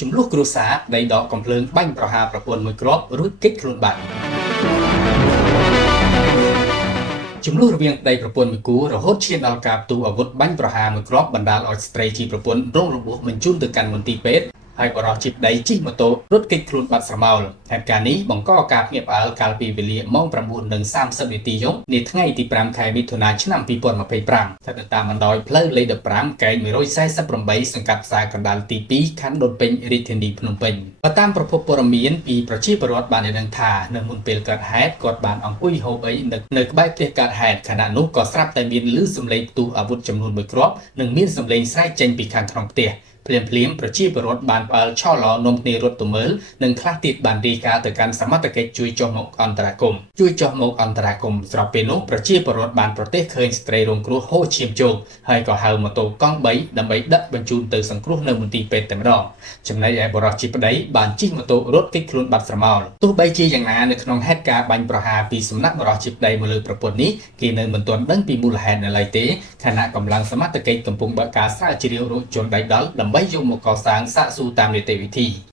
ចំនួនគ្រួសារដីដកកំភ្លើងបាញ់ប្រហារប្រពន្ធមួយគ្រាប់រួចគេចខ្លួនបាត់ចំនួនរវាងប្តីប្រពន្ធមួយគូរហូតឈានដល់ការផ្ទុះអាវុធបាញ់ប្រហារមួយគ្រាប់បណ្ដាលឲ្យស្ត្រីជាប្រពន្ធរងរបួសបញ្ជូនទៅកាន់មន្ទីរពេទ្យហើយបរិសុទ្ធជាប្តីជិះម៉ូតូរត់គេចខ្លួនបាត់ស្រមោលហេតុការណ៍នេះបង្កការភ្ញាក់ផ្អើលកាលពីវេលាម៉ោង 9:30 នាទីយប់នាថ្ងៃទី 5 ខែមិថុនាឆ្នាំ 2025 ស្ថិតនៅតាមបណ្ដោយផ្លូវលេខ 15 កែង 148 សង្កាត់ផ្សារកណ្ដាលទី 2 ខណ្ឌដូនពេញរាជធានីភ្នំពេញបើតាមប្រភពព័ត៌មានពីប្រជាពលរដ្ឋបានដឹងថានៅមុនពេលកើតហេតុគាត់បានអង្គុយហូបអីនៅក្បែរផ្ទះកើតហេតុខណៈនោះក៏ស្រាប់តែមានឮសំឡេងផ្ទុះអាវុធចំនួនមួយគ្រាប់និងមានសំឡេងស្រែកចេញពីខាងក្នុងផ្ទះភ្លាមប្រជាពលរដ្ឋបានផ្អើលឆោឡោនាំគ្នារត់ទៅមើលនិងខ្លះទៀតបានរាយការណ៍ទៅកាន់សមត្ថកិច្ចជួយចុះមកអន្តរាគមន៍ស្របពេលនោះប្រជាពលរដ្ឋបានប្រទះឃើញស្ត្រីរងគ្រោះហូរឈាមជោកហើយក៏ហៅម៉ូតូកង់3ដើម្បីដឹកបញ្ជូនទៅសង្គ្រោះនៅមន្ទីរពេទ្យតែម្ដងចំណែកឯបុរសជាប្តីបានជិះម៉ូតូរត់គេចខ្លួនបាត់ស្រមោលទោះបីជាយ៉ាងណានៅក្នុងហេតុការណ៍បាញ់ប្រហារពីសំណាក់បុរសជាប្តីមកលើប្រពន្ធនេះគេនៅមិនទាន់ដឹងពីមូលហេតុនៅឡើយទេខណៈកម្លាំងសមត្ថកិច្ចកំពុងបើកការស្រាវជ្រាវរកជនដៃដល់ដើម្បីយកមកកសាងសាកសួរតាមនីតិវិធី